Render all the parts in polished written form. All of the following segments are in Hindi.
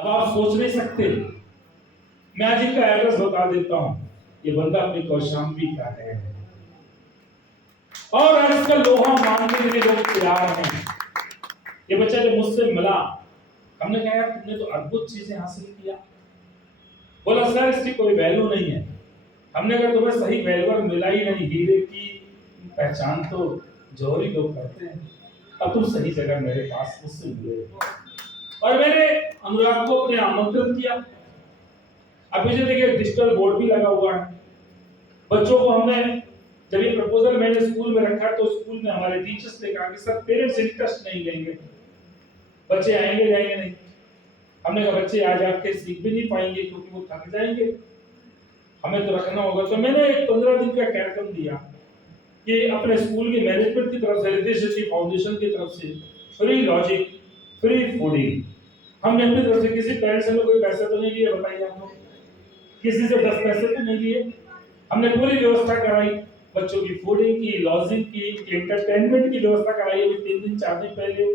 अब आप सोच नहीं सकते। मैं आज इनका एड्रेस बता देता हूं। ये बंदा अपनी कौशाम्बी का है और आज इसका लोहा मांगने के लिए लोग तैयार हैं। ये बच्चा जब मुझसे मिला, हमने कहा यार तुमने तो अद्भुत चीजें हासिल किया। बोला सर इसकी कोई वैल्यू नहीं है। हमने कहा तुम्हें सही वैल्यू मिला ही नहीं, हीरे की पहचान तो जौहरी लोग करते हैं। अब तुम सही जगह मेरे पास मुझसे मिले और मैंने अनुराग को अपने आमंत्रित किया। अब पीछे देखिए डिजिटल बोर्ड भी लगा हुआ है। बच्चों को हमने जब ये प्रपोजल मैंने स्कूल में रखा तो स्कूल में हमारे टीचर्स ने कहा कि सर पेरेंट्स इंटरेस्ट नहीं लेंगे, बच्चे आएंगे जाएंगे नहीं। हमने कहा बच्चे आज आके सीख भी नहीं पाएंगे क्योंकि वो थक जाएंगे, हमें तो रखना होगा। तो मैंने एक 15 दिन का कार्यक्रम दिया कि अपने स्कूल के मैनेजमेंट की तरफ से, रिद्धि सिद्धि फाउंडेशन की तरफ से फ्री लॉजिक, फ्री फूडिंग। हमने अपनी तरफ से किसी पेरेंट्स से कोई पैसे तो नहीं लिए, बताइए आप लोग, किसी से 10 पैसे तो नहीं लिए। हमने पूरी व्यवस्था कराई, बच्चों की फूडिंग की, लॉजिंग की, एंटरटेनमेंट की व्यवस्था कराई। अभी 3 दिन 4 दिन पहले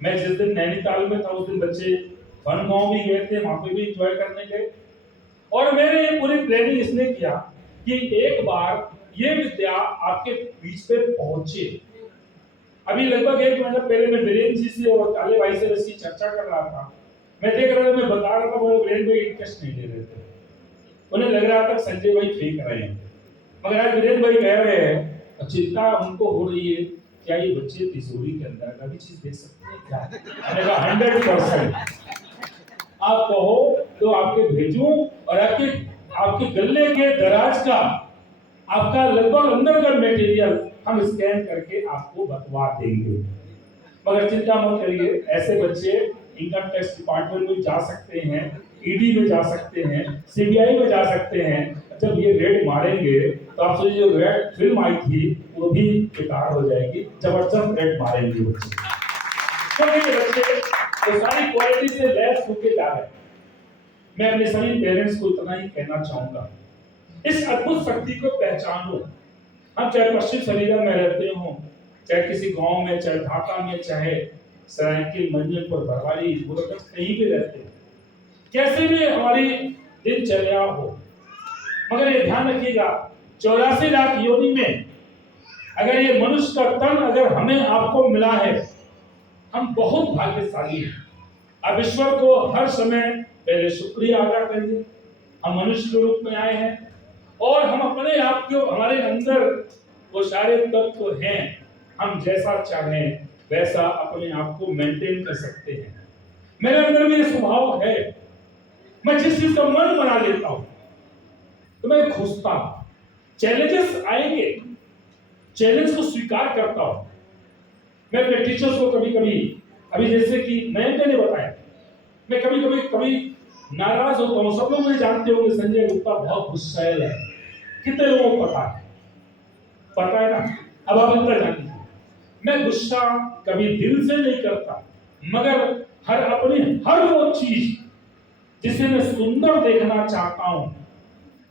मैं जिस दिन नैनीताल में था उस दिन बच्चे वन गांव भी गए थे, वहां पे भी एंजॉय करने गए। और मैंने ये पूरी प्लानिंग इसलिए किया कि एक बार ये विद्या आपके बीच पे पहुंचे। अभी लगभग 1 महीना पहले मैं वीरेंद्र जी से और काले भाई से इसकी चर्चा कर रहा था। मैं देख रहा था, मैं बता रहा था, वो वीरेंद्र भाई इंटरेस्ट नहीं ले रहे थे। उन्हें लग रहा था संजय भाई फेंक रहे हैं, मगर आज वीरेंद्र भाई कह रहे हैं चिंता उनको हो रही है क्या ये बच्चे तिजोरी के अंदर का भी चीज देख सकते हैं क्या। मैंने कहा 100% आप कहो तो आपके भेजूं और आपके गले के दराज का आपका लगभग अंदर का मटेरियल हम स्कैन करके आपको बतवा देंगे। मगर चिंता मत करिए, ऐसे बच्चे इनकम टैक्स डिपार्टमेंट में जा सकते हैं, ईडी में जा सकते हैं, सीबीआई में जा सकते हैं। जब ये रेड मारेंगे तो आप सोचिए जो रेड फिल्म आई थी वो भी बेकार हो जाएगी, जबरदस्त रेड मारेंगे बच्चे। तो ये बच्चे तो सारी क्वालिटी से लैस होके जा रहे हैं। मैं अपने सभी पेरेंट्स को इतना ही कहना चाहूंगा, इस अद्भुत शक्ति को पहचानो। हम चाहे पश्चिम सलीला में रहते हो, चाहे किसी गांव में, चाहे ढाका में, चाहे सरायकेला, मंजनपुर, बरवाली, बुरकत, कहीं भी रहते हो, कैसे भी हमारी दिनचर्या हो, मगर ये ध्यान रखिएगा 84 लाख योनि में अगर ये मनुष्य का तन अगर हमें आपको मिला है, हम बहुत भाग्यशाली हैं। अब ईश्वर को हर समय पहले शुक्रिया अदा करिए, हम मनुष्य के रूप में आए हैं और हम अपने आप को, हमारे अंदर वो सारे तत्व हैं, हम जैसा चाहें वैसा अपने आप को मेंटेन कर सकते हैं। मेरे अंदर भी ये स्वभाव है, मैं जिस चीज का मन बना लेता हूं तो मैं खुशता हूं। चैलेंजेस आएंगे, चैलेंज को स्वीकार करता हूं। मैं अपने टीचर्स को कभी कभी, अभी जैसे कि मैंने बताया, मैं कभी कभी नाराज होता हूं। सब लोग मुझे जानते होंगे संजय गुप्ता बहुत गुस्सैल है, कितने लोगों को पता है ना। अब आप अंदर जानिए, मैं गुस्सा कभी दिल से नहीं करता, मगर हर वो चीज जिसे मैं सुंदर देखना चाहता हूं,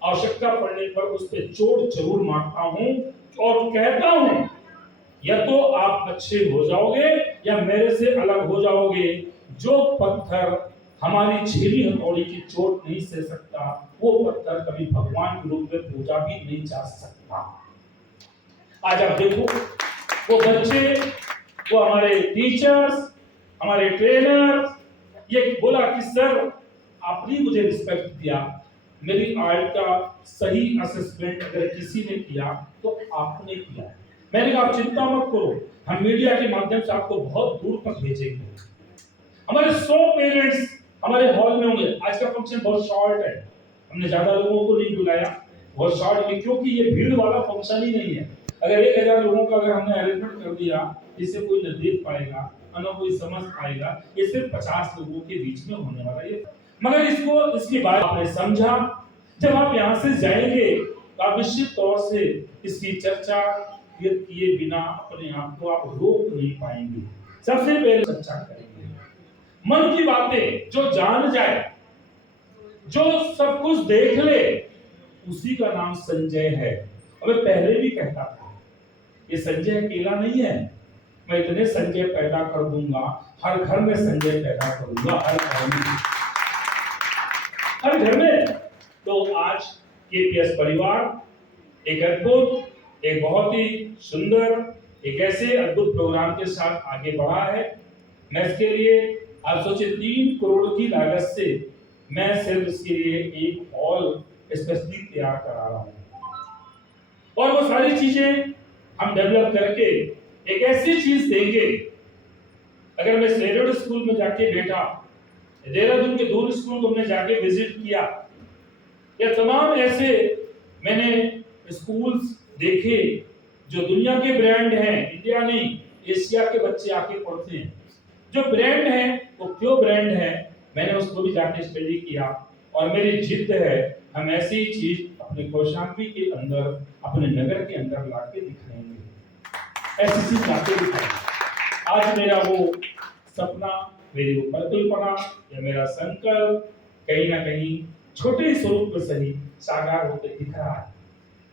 आवश्यकता पड़ने पर उस पर चोट जरूर मारता हूं और कहता हूं या तो आप अच्छे हो जाओगे या मेरे से अलग हो जाओगे। जो पत्थर हमारी झेली हथौड़ी की चोट नहीं सह सकता, वो पत्थर कभी भगवान के रूप में पूजा भी नहीं जा सकता। आज आप देखो वो बच्चे, वो हमारे टीचर्स, हमारे ट्रेनर, ये बोला कि सर आपने मुझे रिस्पेक्ट दिया, मेरी आर्ट का सही असेसमेंट अगर किसी ने किया तो आपने किया। मैंने कहा आप चिंता मत करो, हम मीडिया के माध्यम से आपको बहुत दूर तक भेजेंगे। हमारे 100 पेरेंट्स हमारे हॉल में होंगे। आज का फंक्शन बहुत शॉर्ट है, हमने ज्यादा लोगों को नहीं बुलाया, बहुत शॉर्ट में, क्योंकि ये भीड़ वाला फंक्शन ही नहीं है। अगर 1000 लोगों का अगर हमने अरेंजमेंट कर दिया, इससे कोई न देख पाएगा न कोई समझ पाएगा। ये सिर्फ 50 लोगों के बीच में होने वाला है। मगर इसकी बात आपने समझा। जब आप यहाँ से जाएंगे तो आप निश्चित तौर से इसकी चर्चा किए बिना अपने आप को आप रोक नहीं पाएंगे। सबसे पहले चर्चा करेंगे मन की बातें, जो जान जाए, जो सब कुछ देख ले, उसी का नाम संजय है। और मैं पहले भी कहता था, ये संजय अकेला नहीं है, मैं इतने संजय पैदा कर दूंगा, हर घर में संजय पैदा करूंगा, हर घर में। केपीएस परिवार एक अद्भुत, एक बहुत ही सुंदर, एक ऐसे अद्भुत प्रोग्राम के साथ आगे बढ़ा है। मैं इसके लिए आप सोचिए 3 करोड़ की लागत से मैं सिर्फ इसके लिए एक हॉल स्पेशली तैयार करा रहा हूँ, और वो सारी चीजें हम डेवलप करके एक ऐसी चीज देंगे। अगर मैं सेरेड स्कूल में जाके बैठा, देहरादून के 2 स्कूल को हमने जाके विजिट किया, या तमाम ऐसे मैंने स्कूल्स देखे जो दुनिया के ब्रांड हैं, इंडिया नहीं एशिया के बच्चे आके पढ़ते हैं। जो ब्रांड है वो क्यों ब्रांड है, मैंने उसको भी जाके स्टडी किया, और मेरी जिद है हम ऐसी चीज अपने कौशाम्बी के अंदर, अपने नगर के अंदर लाके दिखाएंगे, ऐसी चीज लाके दिखाएंगे। आज मेरा वो सपना, मेरी वो परिकल्पना या मेरा संकल्प कहीं ना कहीं छोटे स्वरूप में सही साकार होते दिख रहा है।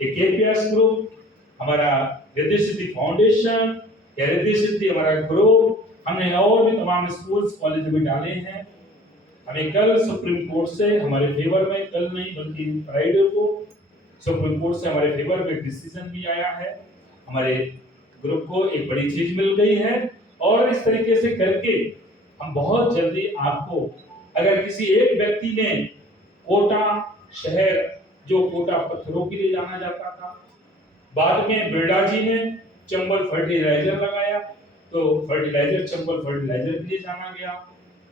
एक केपीएस ग्रुप, हमारा रिद्धि सिद्धि फाउंडेशन या रिद्धि सिद्धि हमारा ग्रुप, हमने और भी तमाम स्कूल्स कॉलेज में डाले हैं। हमें कल सुप्रीम कोर्ट से हमारे फेवर में, कल नहीं बल्कि फ्राइडे को सुप्रीम कोर्ट से हमारे फेवर में डिसीजन भी आया है। हमारे ग्रुप को एक बड़ी चीज मिल गई है, और इस तरीके से करके हम बहुत जल्दी आपको, अगर किसी एक व्यक्ति ने कोटा शहर, जो कोटा पत्थरों के लिए जाना जाता था, बाद में बिरला जी ने चंबल फर्टिलाइजर लगाया, तो फर्टिलाइजर चंबल फर्टिलाइजर के लिए जाना गया।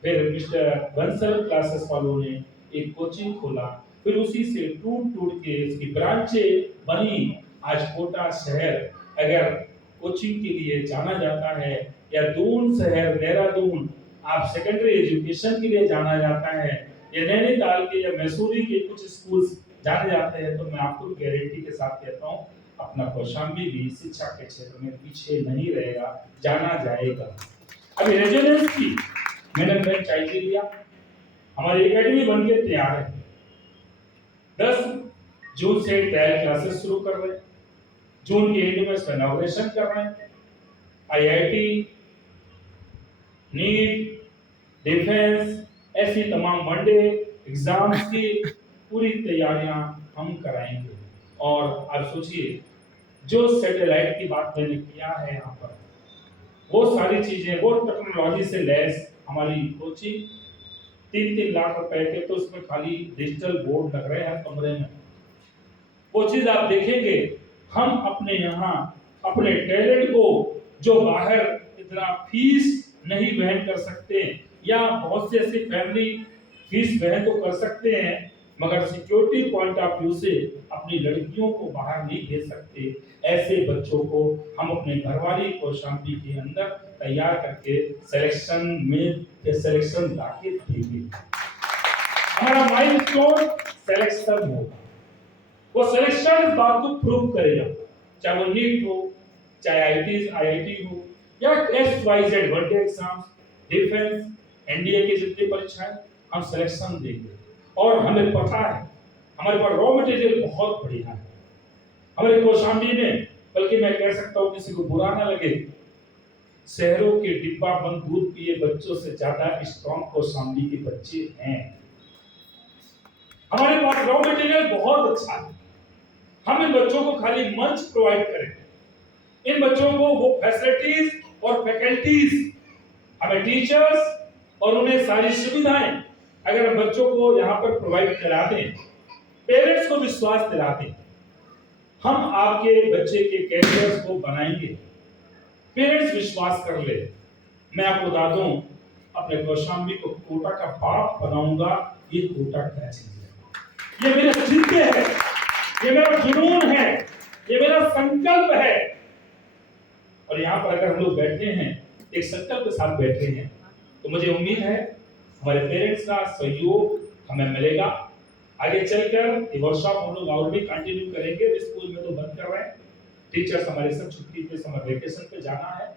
फिर मिस्टर बंसल क्लासेस वालों ने एक कोचिंग खोला, फिर उसी से टूट के इसकी ब्रांचें बनी। आज कोटा शहर अगर कोचिंग के लिए जाना जाता है, या दून शहर देहरादून आप सेकेंडरी एजुकेशन के लिए जाना जाता है, या नैनीताल के या मैसूरी के कुछ स्कूल्स जाने जाते हैं, तो मैं आपको गारंटी के साथ कहता हूँ अपना कौशाम्बी भी शिक्षा के क्षेत्र में पीछे नहीं रहेगा, जाना जाएगा। अभी रेजिडेंस की मैंने फ्रेंचाइजी लिया, हमारी एकेडमी बन के तैयार है। 10 जून से ट्रायल क्लासेस शुरू कर रहे हैं, जून के एंड में इसका इनॉग्रेशन कर रहे हैं। आईआईटी, नीट, डिफेंस, ऐसी तमाम वनडे एग्जाम्स की पूरी तैयारियां हम कराएंगे। और आप सोचिए, जो सैटेलाइट की बात मैंने किया है यहाँ पर, वो सारी चीजें, वो टेक्नोलॉजी से लैस हमारी कोचिंग, 3-3 लाख रुपए के तो उसमें खाली डिजिटल बोर्ड लग रहे हैं कमरे में। वो चीज आप देखेंगे, हम अपने यहाँ अपने टैलेंट को, जो बाहर इतना फीस नहीं वहन कर सकते, या बहुत से ऐसी फैमिली फीस वहन तो कर सकते हैं, मगर सिक्योरिटी पॉइंट ऑफ व्यू से अपनी लड़कियों को बाहर नहीं भेज सकते, ऐसे बच्चों को हम अपने घरवाली कौशाम्बी के अंदर तैयार करके सिलेक्शन लाके देंगे। हमारा माइलस्टोन सिलेक्शन होगा, वो सिलेक्शन इस बात को प्रूव करेगा, चाहे वो नीट हो, चाहे आईआईटी हो, या XYZ one day exams, defence, NDA की जितनी परीक्षाएं, हम सिलेक्शन देंगे। और हमें पता है हमारे पास रॉ मटेरियल बहुत बढ़िया है हमारे कौशाम्बी में, बल्कि मैं कह सकता हूँ, किसी को बुरा ना लगे, शहरों के डिब्बा बंद दूध पिए बच्चों से ज्यादा स्ट्रॉन्ग कौशाम्बी के बच्चे हैं। हमारे पास रॉ मटेरियल बहुत अच्छा है। हम इन बच्चों को खाली मंच प्रोवाइड करें, इन बच्चों को वो फैसिलिटीज और फैकल्टीज, हमें टीचर्स और उन्हें सारी सुविधाएं अगर हम बच्चों को यहाँ पर प्रोवाइड करा दें, पेरेंट्स को विश्वास दिला दें, हम आपके बच्चे के कैरियर्स को बनाएंगे। पेरेंट्स विश्वास कर ले, मैं आपको बता दूं, अपने कौशाम्बी को कोटा का बाप बनाऊंगा। ये कोटा क्या चीज है, ये मेरा जिद है, ये मेरा जुनून है, ये मेरा संकल्प है। और यहाँ पर अगर हम लोग बैठे हैं, एक संकल्प के साथ बैठे हैं, तो मुझे उम्मीद है हमारे पेरेंट्स का सहयोग हमें मिलेगा। आगे चलकर ये वर्कशॉप हम लोग और भी कंटिन्यू करेंगे। स्कूल में तो बंद कर रहे हैं, टीचर्स हमारे सब छुट्टी पे, समर वेकेशन पे जाना है।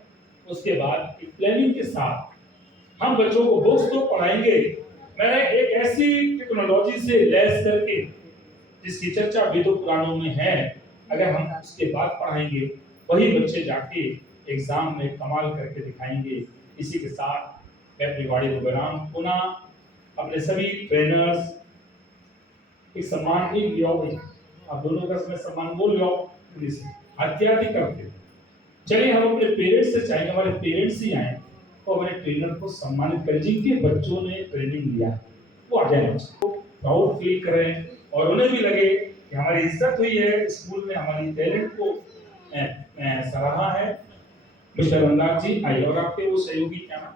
उसके बाद एक प्लानिंग के साथ हम बच्चों को बुक्स तो पढ़ाएंगे, मैंने एक ऐसी टेक्नोलॉजी से लैस करके जिसकी चर्चा वेदों पुराणों में है, अगर हम उसके बाद पढ़ाएंगे, वही बच्चे जाके एग्जाम में कमाल करके दिखाएंगे। इसी के साथ मैं अपनी वाणी को विराम, पुनः अपने सभी ट्रेनर्स एक सम्मान भी दिया आप दोनों का मैं सम्मान बोल लो प्लीज, अत्याधिक करते थे। चलिए हम अपने पेरेंट्स से चाहेंगे, हमारे पेरेंट्स ही आए तो हमारे ट्रेनर को सम्मानित करें, जिनके बच्चों ने ट्रेनिंग लिया वो आ जाए, उसको प्राउड फील करें और उन्हें भी लगे कि हमारी इज्जत हुई है, स्कूल में हमारी टैलेंट को सराहा है। मिस्टर अनुराग जी आइए, और आपके वो सहयोगी क्या नाम,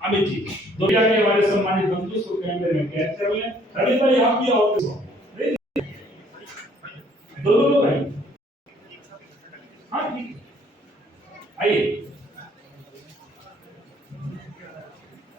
अमित जी, दो आगे हमारे सम्मानित बंधु को कैमरे में कैद कर लें। रवि भाई आप भी आओ, दोनों लोग आइए। हाँ ठीक है, आइए।